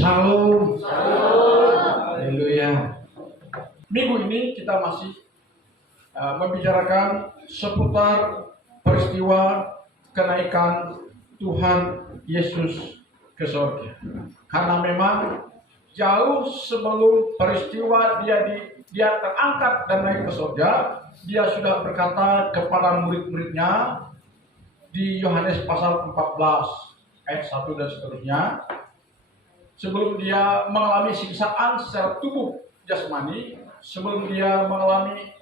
Shalom. Haleluya. Minggu ini kita masih membicarakan seputar peristiwa kenaikan Tuhan Yesus ke surga. Karena memang jauh sebelum peristiwa dia terangkat dan naik ke surga, dia sudah berkata kepada murid-muridnya di Yohanes pasal 14 ayat 1 dan seterusnya. Sebelum dia mengalami siksaan secara tubuh jasmani, sebelum dia mengalami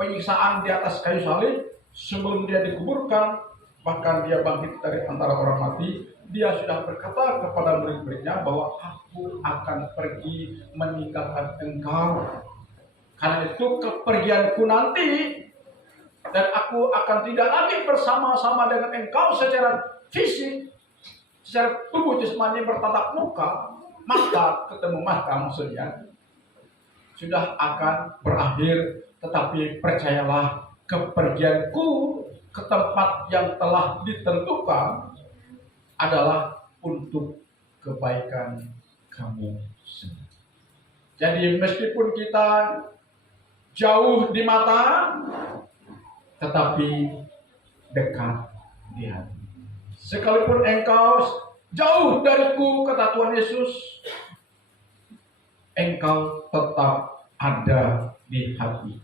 penyiksaan di atas kayu salib, sebelum dia dikuburkan, bahkan dia bangkit dari antara orang mati, dia sudah berkata kepada murid-muridnya bahwa aku akan pergi meninggalkan engkau. Karena itu kepergianku nanti, dan aku akan tidak lagi bersama-sama dengan engkau secara fisik, secara tubuh jasmani bertatap muka, mata ketemu mata maksudnya, sudah akan berakhir. Tetapi percayalah, kepergianku ke tempat yang telah ditentukan adalah untuk kebaikan kamu sendiri. Jadi meskipun kita jauh di mata, tetapi dekat di hati. Sekalipun engkau jauh dariku, kata Tuhan Yesus, engkau tetap ada di hati.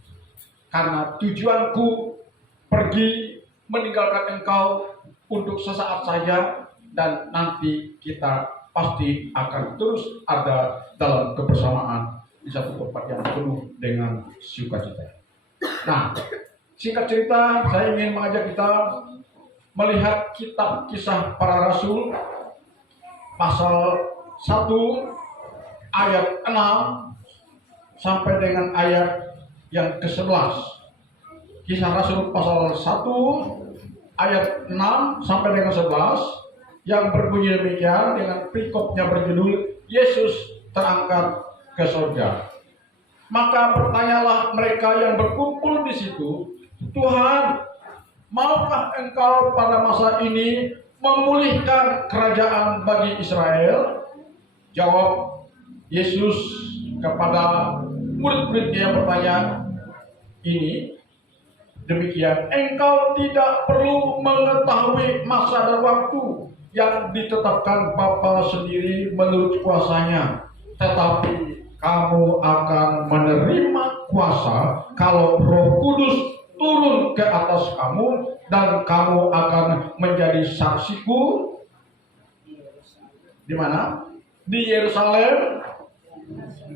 Karena tujuanku pergi meninggalkan engkau untuk sesaat saja, dan nanti kita pasti akan terus ada dalam kebersamaan di satu tempat yang penuh dengan sukacita. Nah, singkat cerita, saya ingin mengajak kita melihat kitab Kisah Para Rasul pasal 1 ayat 6 sampai dengan ayat yang ke-11. Kisah Rasul pasal 1 ayat 6 sampai dengan 11 yang berbunyi demikian, dengan perikopnya berjudul Yesus terangkat ke surga. Maka bertanyalah mereka yang berkumpul di situ, Tuhan, maukah engkau pada masa ini memulihkan kerajaan bagi Israel? Jawab Yesus kepada murid-muridnya yang bertanya ini demikian, engkau tidak perlu mengetahui masa dan waktu yang ditetapkan Bapa sendiri menurut kuasanya, tetapi kamu akan menerima kuasa kalau Roh Kudus turun ke atas kamu, dan kamu akan menjadi saksiku di mana? Di Yerusalem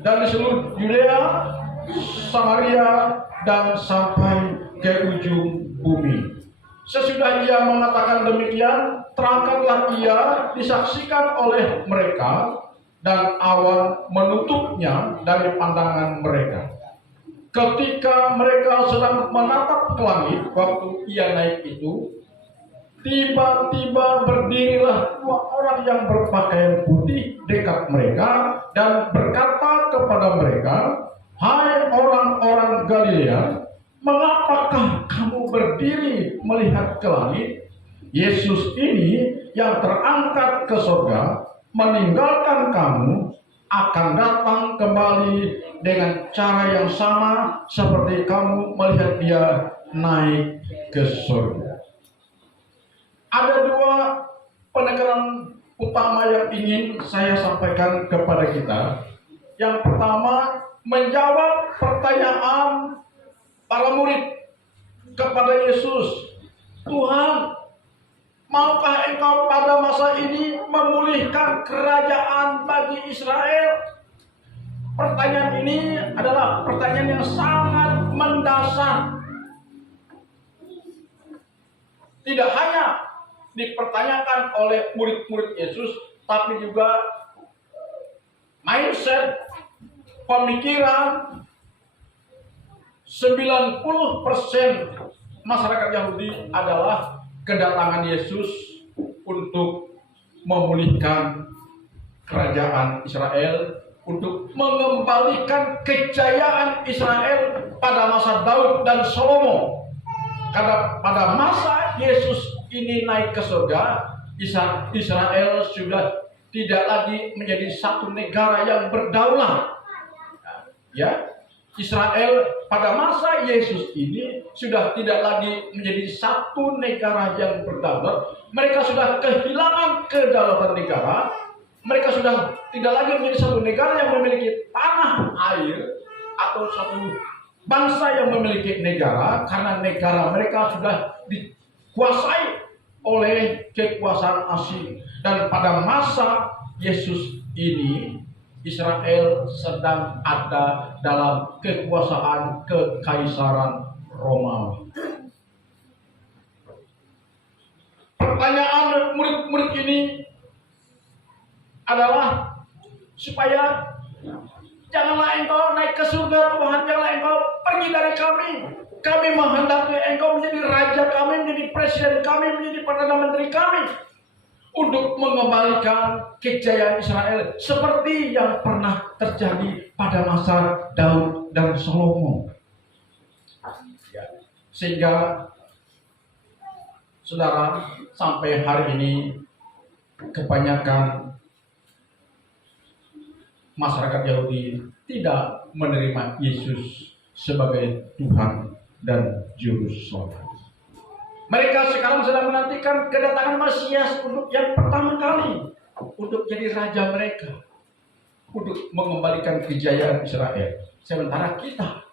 dan di seluruh Yudea, Samaria, dan sampai ke ujung bumi. Sesudah ia mengatakan demikian, terangkatlah ia disaksikan oleh mereka, dan awan menutupnya dari pandangan mereka. Ketika mereka sedang menatap ke langit waktu ia naik itu, tiba-tiba berdirilah dua orang yang berpakaian putih dekat mereka dan berkata kepada mereka, hai orang-orang Galilea, mengapakah kamu berdiri melihat ke langit? Yesus ini yang terangkat ke surga meninggalkan kamu akan datang kembali dengan cara yang sama seperti kamu melihat dia naik ke surga. Ada dua penekanan utama yang ingin saya sampaikan kepada kita. Yang pertama, menjawab pertanyaan para murid kepada Yesus, Tuhan, maukah engkau pada masa ini memulihkan kerajaan bagi Israel? Pertanyaan ini adalah pertanyaan yang sangat mendasar. Tidak hanya dipertanyakan oleh murid-murid Yesus, tapi juga mindset, pemikiran 90% masyarakat Yahudi adalah kedatangan Yesus untuk memulihkan kerajaan Israel, untuk mengembalikan kejayaan Israel pada masa Daud dan Salomo. Karena pada masa Yesus ini naik ke surga, Israel sudah tidak lagi menjadi satu negara yang berdaulat. Ya, Israel pada masa Yesus ini sudah tidak lagi menjadi satu negara yang berdaulat. Mereka sudah kehilangan kedaulatan negara. Mereka sudah tidak lagi menjadi satu negara yang memiliki tanah air atau satu bangsa yang memiliki negara, karena negara mereka sudah dikuasai oleh kekuasaan asing. Dan pada masa Yesus ini Israel sedang ada dalam kekuasaan kekaisaran Romawi. Pertanyaan murid-murid ini adalah supaya janganlah engkau naik ke surga Tuhan, janganlah engkau pergi dari kami. Kami menghendaki engkau menjadi raja kami, menjadi presiden kami, menjadi perdana menteri kami, untuk mengembalikan kejayaan Israel seperti yang pernah terjadi pada masa Daud dan Salomo. Sehingga saudara, sampai hari ini kebanyakan masyarakat Yahudi tidak menerima Yesus sebagai Tuhan dan Juru Selamat. Mereka sekarang sedang menantikan kedatangan Mesias untuk yang pertama kali, untuk jadi raja mereka, untuk mengembalikan kejayaan Israel. Sementara kita,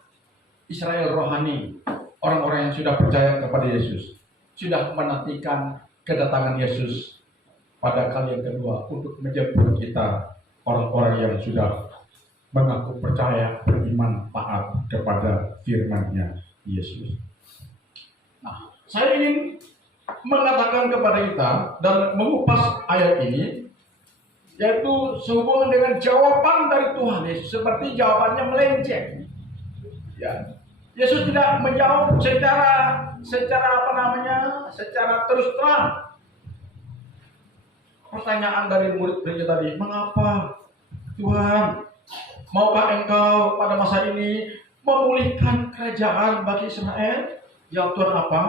Israel rohani, orang-orang yang sudah percaya kepada Yesus, sudah menantikan kedatangan Yesus pada kali yang kedua untuk menjemput kita, orang-orang yang sudah mengaku percaya, beriman, taat kepada firman-Nya Yesus. Nah, saya ingin mengatakan kepada kita dan mengupas ayat ini, yaitu sehubungan dengan jawaban dari Tuhan Yesus, seperti jawabannya melenceng. Ya, Yesus tidak menjawab secara terus terang. Pertanyaan dari murid-murid tadi, mengapa Tuhan, maukah engkau pada masa ini memulihkan kerajaan bagi Israel? Jawab Tuhan apa?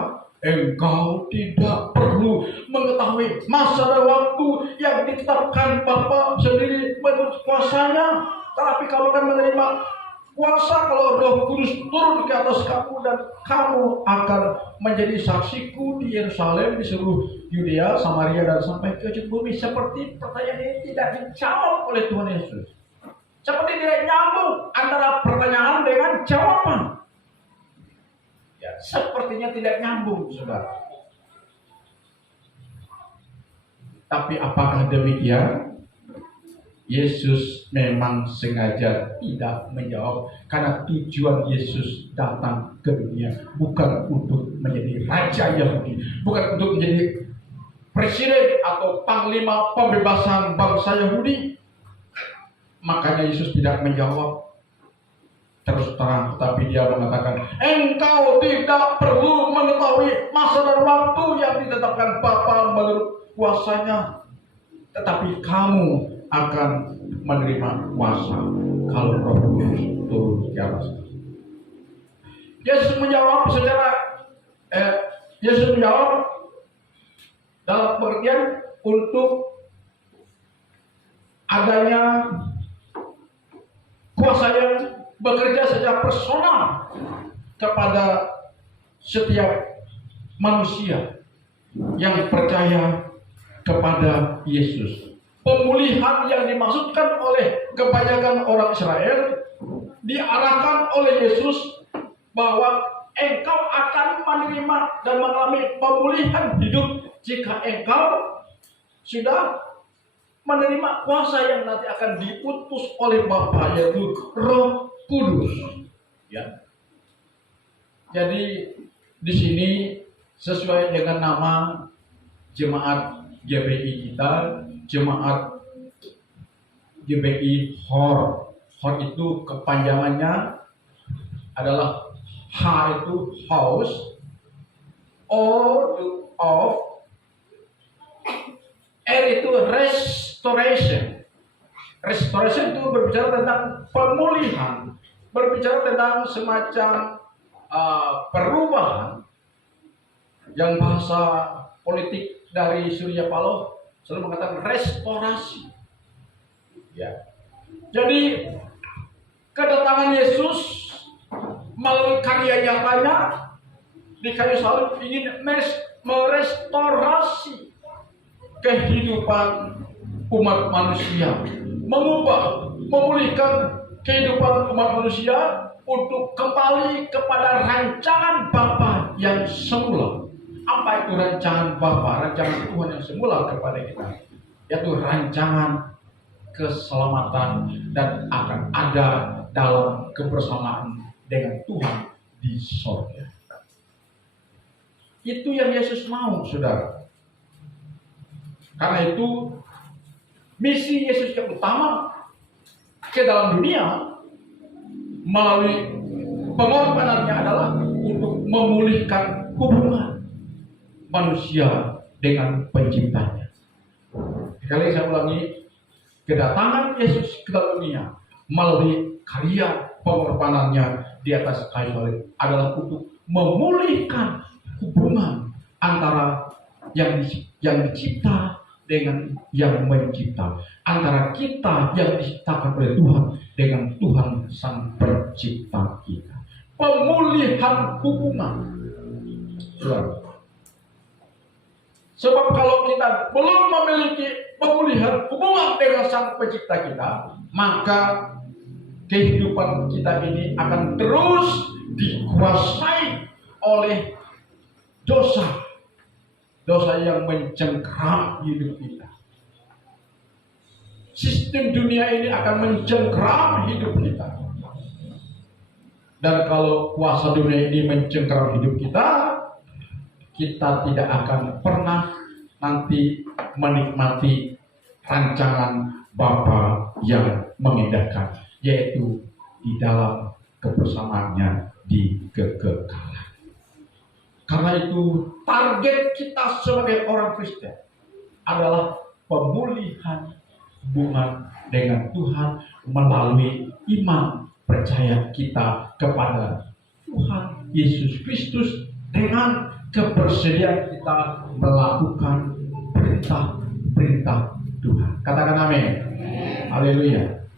Engkau tidak perlu mengetahui masa dan waktu yang ditetapkan Bapa sendiri menurut kuasanya, tetapi kamu akan menerima kuasa kalau Roh Kudus turun ke atas kamu, dan kamu akan menjadi saksiku di Yerusalem, di seluruh Yudea, Samaria, dan sampai ke ujung bumi. Seperti pertanyaan ini tidak dijawab oleh Tuhan Yesus. Seperti tidak nyambung antara pertanyaan dengan jawaban. Ya, sepertinya tidak nyambung, saudara. Tapi apakah demikian? Yesus memang sengaja tidak menjawab, karena tujuan Yesus datang ke dunia bukan untuk menjadi raja Yahudi, bukan untuk menjadi presiden atau panglima pembebasan bangsa Yahudi. Makanya Yesus tidak menjawab terus terang, tetapi dia mengatakan, engkau tidak perlu mengetahui masa dan waktu yang ditetapkan Bapa menurut kuasanya, tetapi kamu akan menerima kuasa kalau Roh Kudus turun di atas. Yesus menjawab dalam pengertian untuk adanya kuasa yang bekerja secara personal kepada setiap manusia yang percaya kepada Yesus. Pemulihan yang dimaksudkan oleh kebanyakan orang Israel diarahkan oleh Yesus bahwa engkau akan menerima dan mengalami pemulihan hidup jika engkau sudah menerima kuasa yang nanti akan diutus oleh Bapa, yaitu Roh Kudus. Ya. Jadi di sini sesuai dengan nama jemaat GBI kita, jemaat GBI HOR. HOR itu kepanjangannya adalah H itu house, O itu of, R itu restoration. Restoration itu berbicara tentang pemulihan, berbicara tentang semacam perubahan. Yang bahasa politik dari Surya Paloh selalu mengatakan restorasi. Ya. Jadi kedatangan Yesus melalui karya nyatanya di kayu salib ingin merestorasi kehidupan umat manusia, mengubah, memulihkan kehidupan umat manusia untuk kembali kepada rancangan Bapa yang semula. Apa itu rancangan Bapa, rancangan Tuhan yang semula kepada kita? Yaitu rancangan keselamatan dan akan ada dalam kebersamaan dengan Tuhan di sorga. Itu yang Yesus mau, saudara. Karena itu misi Yesus yang utama ke dalam dunia melalui pengorbanannya adalah untuk memulihkan hubungan manusia dengan penciptanya. Sekali saya ulangi, kedatangan Yesus ke dalam dunia melalui karya pengorbanannya di atas kayu salib adalah untuk memulihkan hubungan antara yang dicipta dengan yang mencipta, antara kita yang diciptakan oleh Tuhan dengan Tuhan Sang Pencipta kita. Pemulihan hubungan. Sebab kalau kita belum memiliki pemulihan hubungan dengan Sang Pencipta kita, maka kehidupan kita ini akan terus dikuasai oleh dosa yang mencengkeram hidup kita. Sistem dunia ini akan mencengkeram hidup kita. Dan kalau kuasa dunia ini mencengkeram hidup kita, kita tidak akan pernah nanti menikmati rancangan Bapa yang mengindahkan, yaitu di dalam kebersamaannya di kekekalan. Karena itu target kita sebagai orang Kristen adalah pemulihan hubungan dengan Tuhan melalui iman percaya kita kepada Tuhan Yesus Kristus dengan kebersediaan kita melakukan perintah-perintah Tuhan. Katakan amin. Haleluya.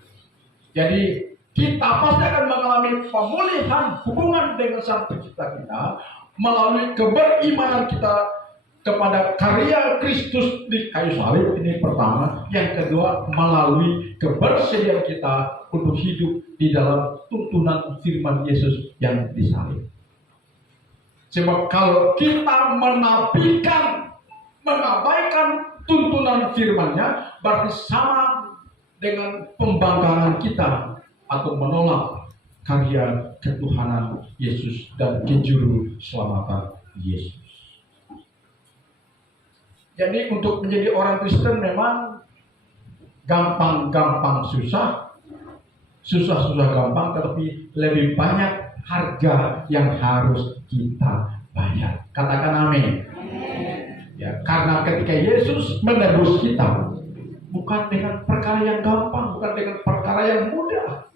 Jadi kita pasti akan mengalami pemulihan hubungan dengan Sang Pencipta kita melalui keberimanan kita kepada karya Kristus di kayu salib, ini pertama. Yang kedua, melalui kebersediaan kita untuk hidup di dalam tuntunan firman Yesus yang disalib. Sebab kalau kita mengabaikan tuntunan firman-Nya, berarti sama dengan pembangkangan kita atau menolak karya ketuhanan Yesus dan kejuru selamatan Yesus. Jadi untuk menjadi orang Kristen memang gampang-gampang susah, susah-susah gampang, tetapi lebih banyak harga yang harus kita bayar. Katakan amin. Ya, karena ketika Yesus menebus kita, bukan dengan perkara yang gampang, bukan dengan perkara yang mudah.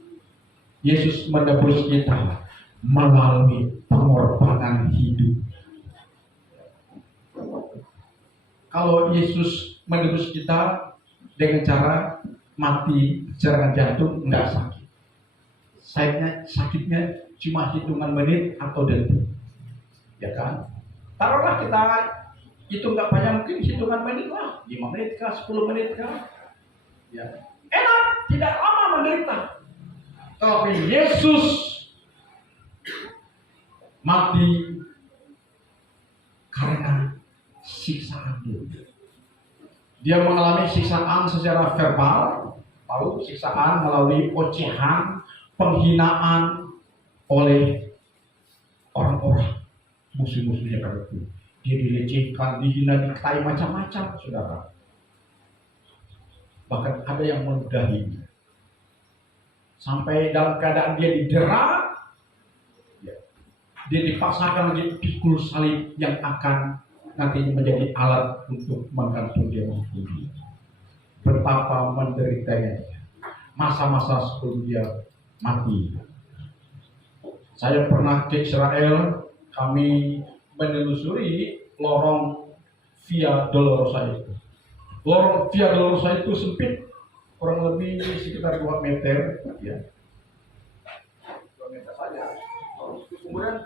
Yesus menebus kita melalui pengorbanan hidup. Kalau Yesus menebus kita dengan cara mati serangan jantung, enggak sakit. Sakitnya cuma hitungan menit atau detik. Ya kan? Taruhlah kita itu enggak banyak, mungkin hitungan menit lah, 5 menit kah, 10 menit kah. Ya. Enak, tidak lama menderita. Tapi Yesus mati karena siksaan dulu. Dia mengalami siksaan secara verbal, tahu siksaan melalui ocehan, penghinaan oleh orang-orang musuh-musuhnya pada itu. Dia dilecehkan, dihina, dikatai macam-macam, saudara. Bahkan ada yang meludahinya. Sampai dalam keadaan dia didera, dia dipaksakan menjadi pikul salib yang akan nantinya menjadi alat untuk menggantung dia mati. Betapa menderitanya masa-masa sebelum dia mati. Saya pernah ke Israel, kami menelusuri lorong Via Dolorosa itu. Lorong Via Dolorosa itu sempit, kurang lebih sekitar 2 meter, ya. 2 meter saja. Kemudian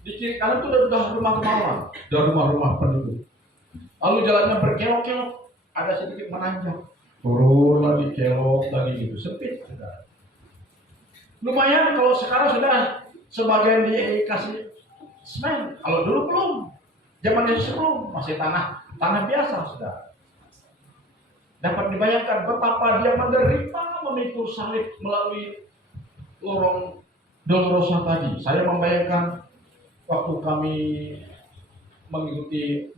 di kiri kanan itu udah rumah-rumah orang, udah rumah-rumah penduduk. Lalu jalannya berkelok-kelok, ada sedikit menanjak, turun lagi, kelok lagi gitu, sempit. Lumayan kalau sekarang sudah sebagian dikasih semen, kalau dulu belum, zaman Yesus belum, masih tanah biasa sudah. Dapat dibayangkan betapa dia menderita memikul salib melalui lorong Dolorosa tadi. Saya membayangkan waktu kami mengikuti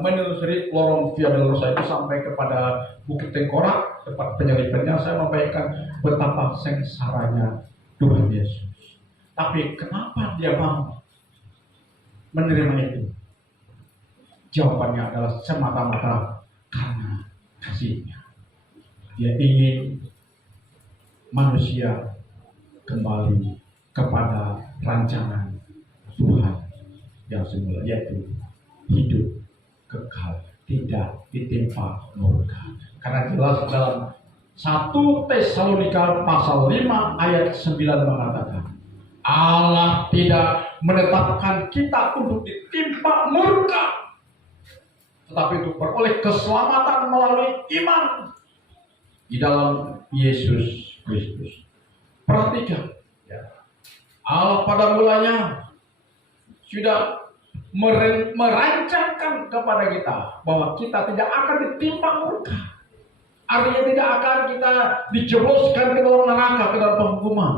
menelusuri lorong Via Dolorosa itu sampai kepada Bukit Tengkorak, tempat penyalibannya, saya membayangkan betapa sengsaranya Tuhan Yesus. Tapi kenapa dia mau menerima itu? Jawabannya adalah semata-mata karena kasihnya. Dia ingin manusia kembali kepada rancangan Tuhan yang semula, yaitu hidup kekal, tidak ditimpa murka. Karena jelas dalam 1 Tesalonika pasal 5 ayat 9 mengatakan, Allah tidak menetapkan kita untuk ditimpa murka, tetapi untuk beroleh keselamatan melalui iman di dalam Yesus Kristus. Perhatikan, ya. Allah pada mulanya sudah merancangkan kepada kita bahwa kita tidak akan ditimpa murka. Artinya tidak akan kita dijebloskan ke dalam neraka, ke dalam penghukuman.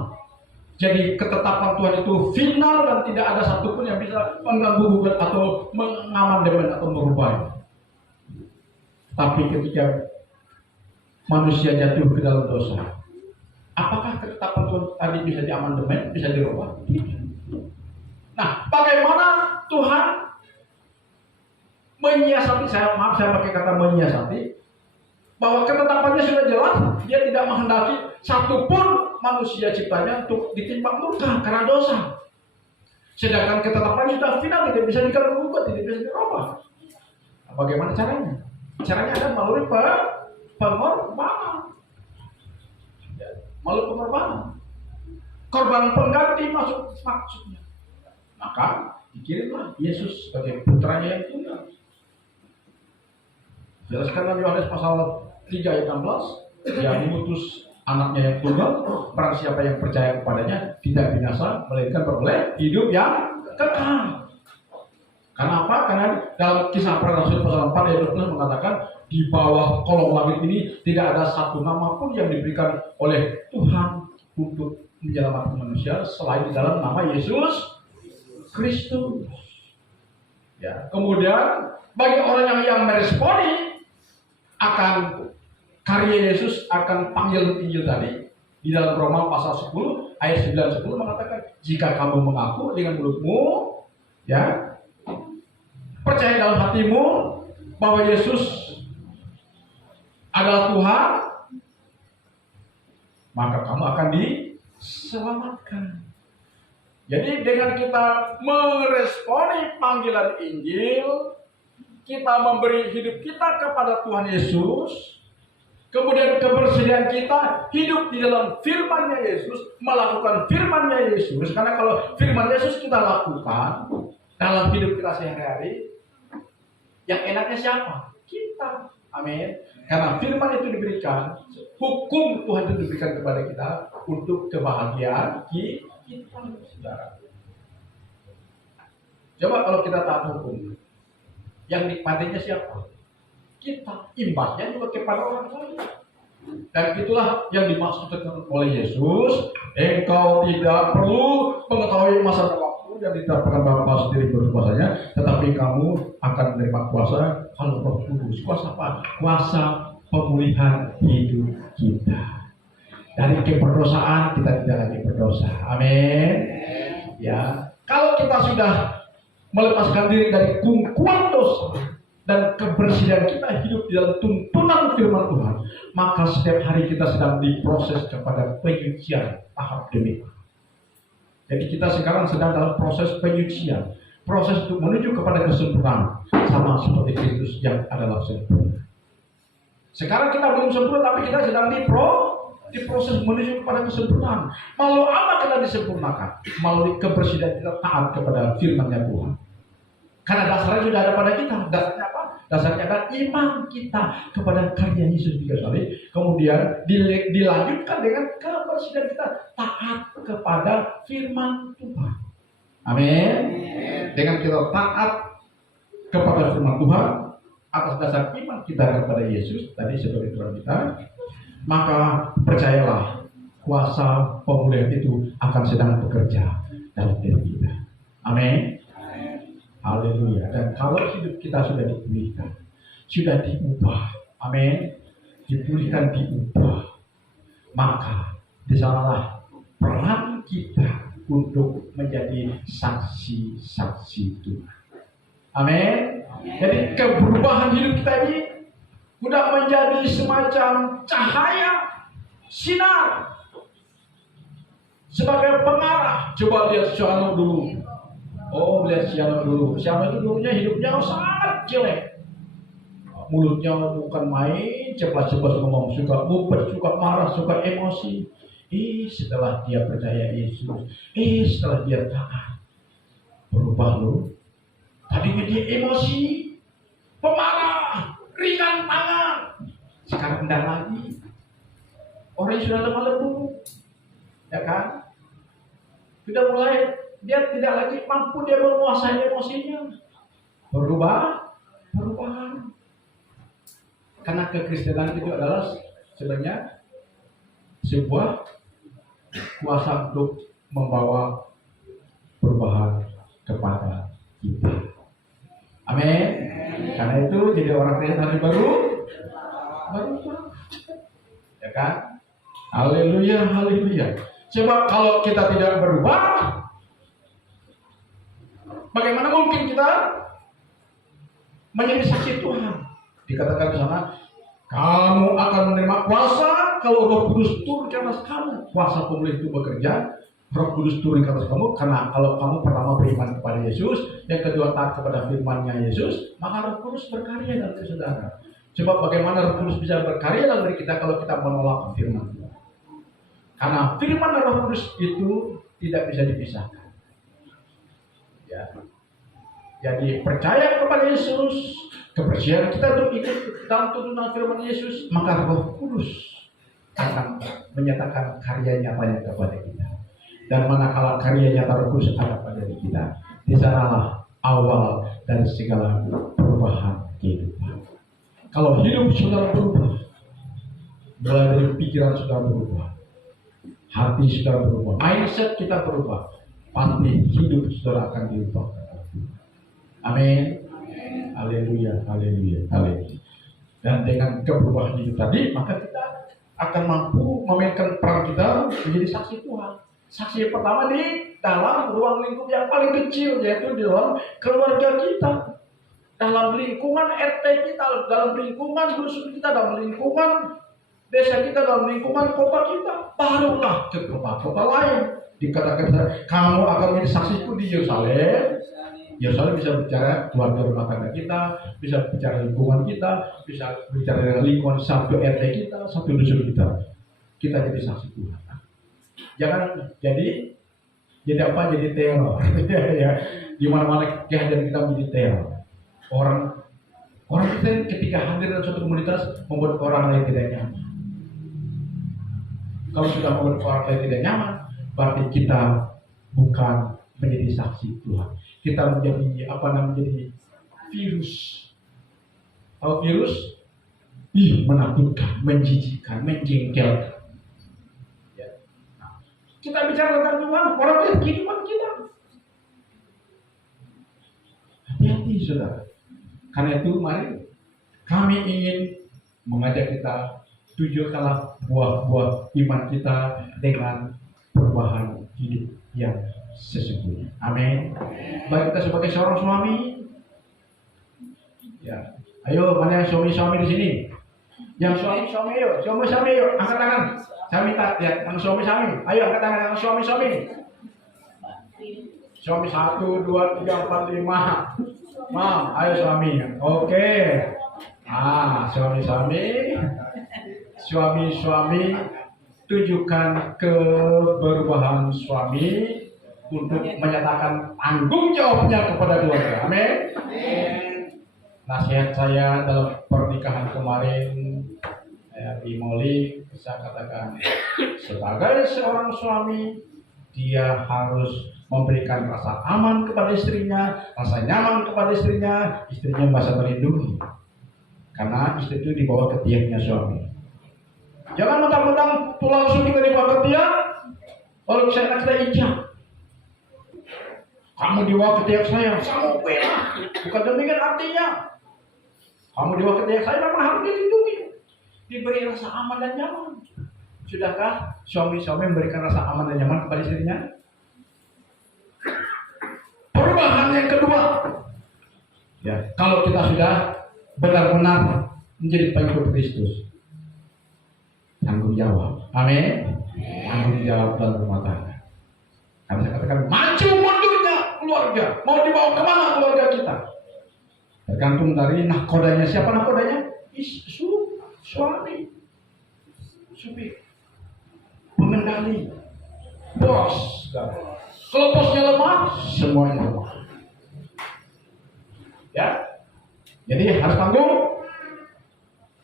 Jadi ketetapan Tuhan itu final dan tidak ada satupun yang bisa mengganggu atau mengamandemen atau merubahnya. Tapi ketika manusia jatuh ke dalam dosa, apakah ketetapan Tuhan tadi bisa diamandemen, bisa dirubah? Nah, bagaimana Tuhan menyiasati, saya pakai kata menyiasati, bahwa ketetapannya sudah jelas, dia tidak menghendaki satupun manusia ciptanya untuk ditimpa murka karena dosa. Sedangkan ketetapannya sudah final, tidak bisa diganggu-gugat, tidak bisa dirubah. Nah, bagaimana caranya? Caranya ada melalui pengorbanan. Melalui pengorbanan. Korban pengganti maksudnya. Maka dikirimlah Yesus sebagai putranya yang tunggal. Jelaskan dalam Yohanes pasal 3 ayat 16, yang mengutus anaknya yang tunggal, barang siapa yang percaya kepadanya tidak binasa, melainkan beroleh hidup yang kekal. Karena apa? Karena dalam Kisah Para Rasul pasal 4 ayat 12 mengatakan, di bawah kolong langit ini tidak ada satu nama pun yang diberikan oleh Tuhan untuk menyelamatkan manusia selain di dalam nama Yesus Kristus. Ya, kemudian bagi orang yang meresponi akan karya Yesus, akan panggil Injil tadi, di dalam Roma pasal 10 ayat 9-10 mengatakan, jika kamu mengaku dengan mulutmu, ya, percaya dalam hatimu bahwa Yesus adalah Tuhan, maka kamu akan diselamatkan. Jadi dengan kita meresponi panggilan Injil, kita memberi hidup kita kepada Tuhan Yesus, kemudian kebersediaan kita hidup di dalam firman-Nya Yesus, melakukan firman-Nya Yesus. Karena kalau firman Yesus kita lakukan dalam hidup kita sehari-hari, yang enaknya siapa? Kita. Amin. Karena firman itu diberikan, hukum Tuhan itu diberikan kepada kita untuk kebahagiaan kita, saudara. Coba kalau kita taat hukum, yang nikmatinya siapa? Kita. Imbasnya juga kepada orang lain. Dan itulah yang dimaksudkan oleh Yesus. Engkau tidak perlu mengetahui masa dan waktu yang ditetapkan Bapa sendiri berkuasanya, tetapi kamu akan menerima kuasa kalau Roh Kudus. Kuasa apa? Kuasa pemulihan hidup kita. Dari keperdosaan kita tidak lagi berdosa. Amin. Ya, kalau kita sudah melepaskan diri dari kungkuan dosa dan kebersihan kita hidup di dalam tuntunan firman Tuhan, maka setiap hari kita sedang diproses kepada penyucian tahap demi tahap. Jadi kita sekarang sedang dalam proses penyucian, proses untuk menuju kepada kesempurnaan, sama seperti Kristus yang adalah sempurna. Sekarang kita belum sempurna, tapi kita sedang diproses menuju kepada kesempurnaan. Melalui apa kita disempurnakan? Melalui kebersihan kita taat kepada firman-Nya Tuhan. Karena dasarnya sudah ada pada kita. Dasarnya apa? Dasarnya adalah iman kita kepada karya Yesus di kayu salib. Kemudian dilanjutkan dengan kebersihan kita taat kepada firman Tuhan. Amin. Dengan kita taat kepada firman Tuhan atas dasar iman kita kepada Yesus tadi sebagai Tuhan kita, maka percayalah kuasa pemulihan itu akan sedang bekerja dalam diri kita. Amin. Haleluya. Dan kalau hidup kita sudah dipulihkan, sudah diubah, amin, dipulihkan, diubah, maka disanalah peran kita untuk menjadi saksi-saksi Tuhan. Amin. Jadi keberubahan hidup kita ini sudah menjadi semacam cahaya sinar sebagai pengarah. Coba lihat Siano dulu. Oh, lihat Siano dulu. Siano itu dulunya hidupnya sangat jelek. Mulutnya bukan main, ceplas-ceplas ngomong, suka ngumpet, suka marah, suka emosi. Setelah dia percaya Yesus, setelah dia taat, berubah loh. Tadinya dia emosi, pemarah, ringan tangan. Sekarang tidak lagi. Orang yang sudah lemah lembut, ya kan? Sudah mulai, dia tidak lagi mampu dia menguasai emosinya. Perubahan. Karena kekristenan itu adalah sebenarnya sebuah kuasa untuk membawa perubahan kepada kita. Amin. Karena itu jadi orang Kristen baru, ya kan? Haleluya. Coba kalau kita tidak berubah, bagaimana mungkin kita menjadi saksi Tuhan? Dikatakan di sana, kamu akan menerima kuasa kalau Roh Kudus turun ke atas kamu. Kuasa pemulih itu bekerja, Roh Kudus turun ke atas kamu, karena kalau kamu pertama beriman kepada Yesus, yang kedua taat kepada firman-Nya Yesus, maka Roh Kudus berkarya dalam diri saudara. Coba bagaimana Roh Kudus bisa berkarya dalam diri kita kalau kita menolak firman Tuhan? Karena firman dan Roh Kudus itu tidak bisa dipisahkan. Ya. Jadi percaya kepada Yesus, kebersihan kita untuk ikut dalam tuntunan firman Yesus, maka Roh Kudus akan menyatakan karya nyatanya kepada kita. Dan manakala karya nyata Roh Kudus ada pada diri kita, di sanalah awal dari segala perubahan kehidupan. Kalau hidup sudah berubah, mulai dari pikiran sudah berubah, hati sudah berubah, mindset kita berubah, pasti hidup sudah akan diubah. Amin. Haleluya. Dan dengan keperubahan hidup tadi, maka kita akan mampu memainkan peran kita menjadi saksi Tuhan. Saksi yang pertama di dalam ruang lingkup yang paling kecil, yaitu di dalam keluarga kita, dalam lingkungan RT kita, dalam lingkungan dusun kita, dalam lingkungan desa kita, dalam lingkungan kota kita. Barulah ke kota-kota lain. Dikatakan kamu akan menjadi saksiku di Yerusalem. Yerusalem bisa bicara keluarga rumah tangga kita, bisa bicara lingkungan kita, bisa bicara lingkungan satu RT kita, satu dusun kita. Kita jadi saksi Tuhan. Jangan jadi apa? Jadi teror. Ya, di mana-mana kehadiran kita menjadi teror. Orang kita ketika hadir dalam suatu komunitas membuat orang lain tidak nyaman. Kalau sudah membuat orang lain tidak nyaman, berarti kita bukan menjadi saksi Tuhan. Kita menjadi menjadi virus. Tahu virus? Menakutkan, menjijikkan, menjengkelkan. Ya. Nah, kita bicara tentang Tuhan, orang lihat kehidupan kita. Hati-hati saudara. Karena itu mari kami ingin mengajak kita tunjukkanlah buah-buah iman kita dengan perubahan hidup yang sesungguhnya. Amin. Baik, kita sebagai seorang suami, ya, ayo mana yang suami-suami di sini? Yang suami-suami yuk, suami-suami yuk, angkat tangan. Saya minta lihat yang suami-suami. Ayo angkat tangan yang suami-suami. Suami 1, 2, 3, 4, 5. Mam, ayo suami. Oke. Suami tunjukkan keberubah suami untuk menyatakan tanggung jawabnya kepada keluarga. Amin. Nasihat saya dalam pernikahan kemarin, di Moli, bisa katakan sebagai seorang suami, dia harus memberikan rasa aman kepada istrinya, rasa nyaman kepada istrinya merasa terlindungi. Karena istri itu dibawa ke tiangnya suami. Jangan mentang-mentang langsung kita dibawa ke tiang, lalu kita ijab. Kamu dibawa ke tiang saya mau bela. Bukan demikian artinya. Kamu dibawa ke tiang saya memang harus dilindungi, diberi rasa aman dan nyaman. Sudahkah suami-suami memberikan rasa aman dan nyaman kepada istrinya? Perubahan yang kedua, ya, kalau kita sudah benar-benar menjadi pengikut Kristus, tanggung jawab. Amin. Tanggung jawab dalam rumah tangga. Kami saya katakan maju mundurnya keluarga, mau dibawa kemana keluarga kita? Tergantung dari nahkodanya. Siapa nahkodanya? Suami, supir, pengendali, bos. Kalau bosnya lemah, semuanya lemah. Ya, jadi harus tanggung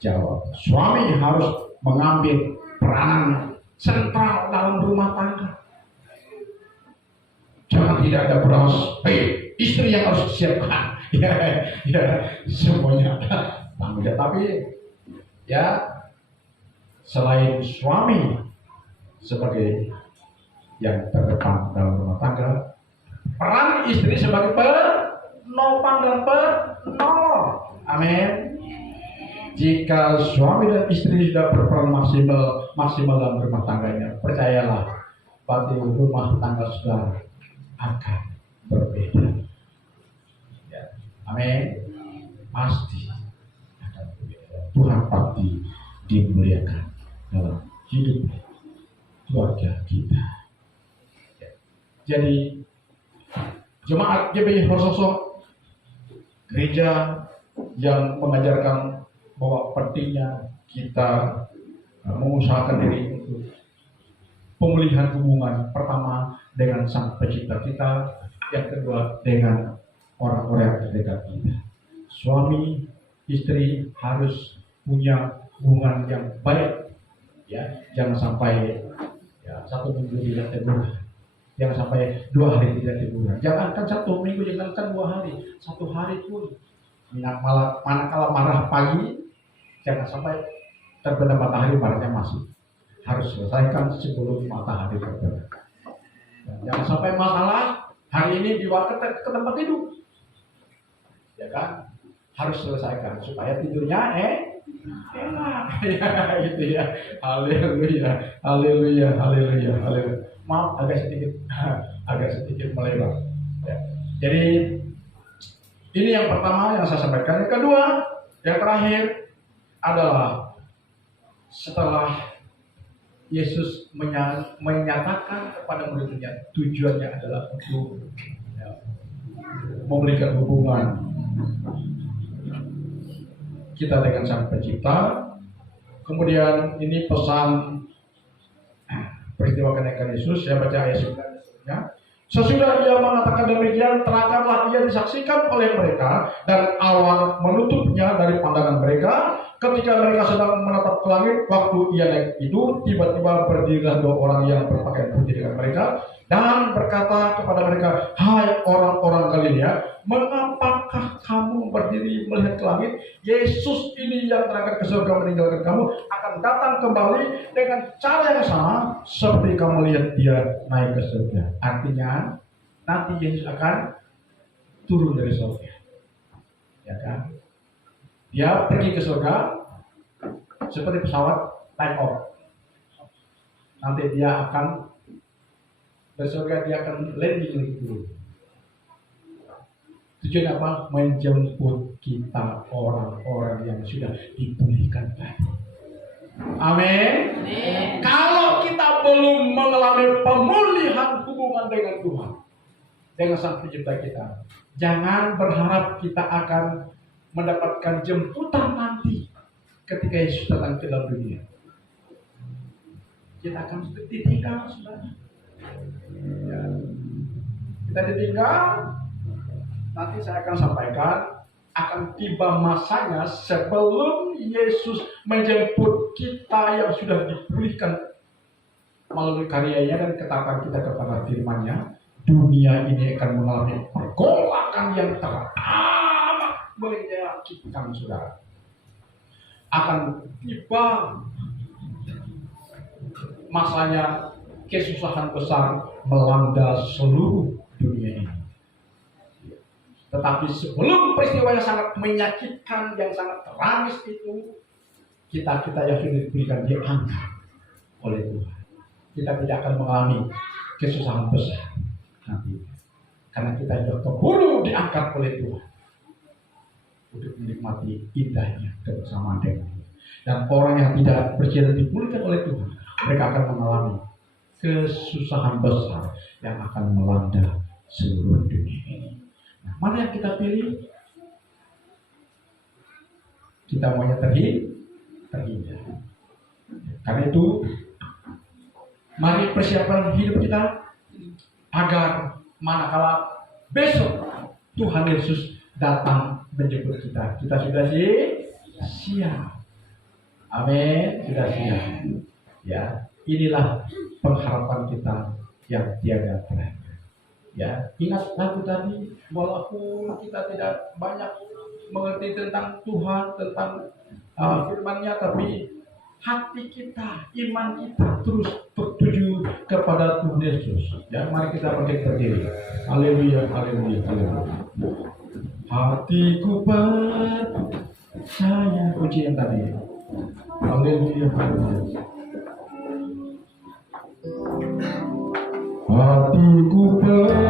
jawab. Suami harus mengambil peranan sentral dalam rumah tangga. Jangan tidak ada beras, istri yang harus disiapkan. Ya, semuanya tanggung jawab. Tapi ya, selain suami sebagai yang terdepan dalam rumah tangga, peran istri sebagai penopang dan penolong. Amin. Jika suami dan istri sudah berperan maksimal dalam rumah tangganya, percayalah, pasti rumah tangga saudara akan berbeda. Ya. Amin. Pasti akan berbeda. Tuhan pasti dimuliakan dalam hidup keluarga kita. Ya. Jadi jemaat GBI Horsoso, gereja yang mengajarkan bahwa pentingnya kita mengusahakan diri untuk pemulihan hubungan, pertama dengan Sang Pencipta kita, yang kedua dengan orang-orang terdekat kita. Suami istri harus punya hubungan yang baik, ya. Jangan sampai satu minggu tidak tegur, jangan sampai 2 hari tidak tegur. Jangankan 1 minggu, jangankan 2 hari, 1 hari pun. Manakala marah pagi, jangan sampai terbenam matahari, marahnya masih harus selesaikan sebelum matahari terbenam. Jangan sampai masalah hari ini dibawa ke tempat tidur, ya kan? Harus selesaikan supaya tidurnya enak. Ya, gitu ya. Haleluya, haleluya, haleluya, haleluya. Maaf agak sedikit melebar. Ya. Jadi ini yang pertama yang saya sampaikan. Yang kedua, yang terakhir adalah setelah Yesus menyatakan kepada murid-muridnya, tujuannya adalah untuk memulihkan hubungan kita dengan Sang Pencipta. Kemudian ini pesan peristiwa kenaikan Yesus. Saya baca ayat 9. Sesudah ia mengatakan demikian, terangkanlah ia disaksikan oleh mereka, dan awan menutupnya dari pandangan mereka. Ketika mereka sedang menatap ke langit, waktu ia naik itu, tiba-tiba berdirilah 2 orang yang berpakaian putih dengan mereka, dan berkata kepada mereka, hai orang-orang Galilea, mengapakah kamu berdiri melihat ke langit? Yesus ini yang terangkat ke surga meninggalkan kamu akan datang kembali dengan cara yang sama seperti kamu lihat dia naik ke surga. Artinya nanti Yesus akan turun dari surga, ya kan? Dia pergi ke surga seperti pesawat take off. Nanti dia akan dari surga, dia akan landing dulu. Tujuan apa? Menjemput kita orang-orang yang sudah dipulihkan tadi. Amin. Kalau kita belum mengalami pemulihan hubungan dengan Tuhan, dengan Sang Pencipta kita, jangan berharap kita akan mendapatkan jemputan nanti ketika Yesus datang ke dalam dunia. Kita akan ditinggal, saudara. Ya. Kita ditinggal. Nanti saya akan sampaikan, akan tiba masanya sebelum Yesus menjemput kita yang sudah dipulihkan melalui karyanya dan ketaatan kita kepada firman-Nya. Dunia ini akan mengalami pergolakan yang teramat menyakitkan, saudara. Akan tiba masanya kesusahan besar melanda seluruh dunia ini. Tetapi sebelum peristiwa yang sangat menyakitkan, yang sangat tragis itu, kita yang sudah diberikan diangkat oleh Tuhan. Kita tidak akan mengalami kesusahan besar nanti, karena kita sudah keburu diangkat oleh Tuhan untuk menikmati indahnya kebersamaan dengan Dia. Dan orang yang tidak percaya dipulihkan oleh Tuhan, mereka akan mengalami kesusahan besar yang akan melanda seluruh dunia ini. Nah, mana yang kita pilih? Kita maunya terhindar. Karena itu, mari persiapkan hidup kita agar manakala besok Tuhan Yesus datang menjemput kita, kita sudah siap. Amin, sudah siap. Ya, inilah pengharapan kita yang tiada terakhir. Ya, ingat lagu tadi, walaupun kita tidak banyak mengerti tentang Tuhan, tentang firman-Nya, tapi hati kita, iman kita terus tertuju kepada Tuhan Yesus. Ya, mari kita berdiri. Haleluya, haleluya, haleluya. Hatiku percaya, puji yang tadi. Haleluya, haleluya. Hatiku percaya.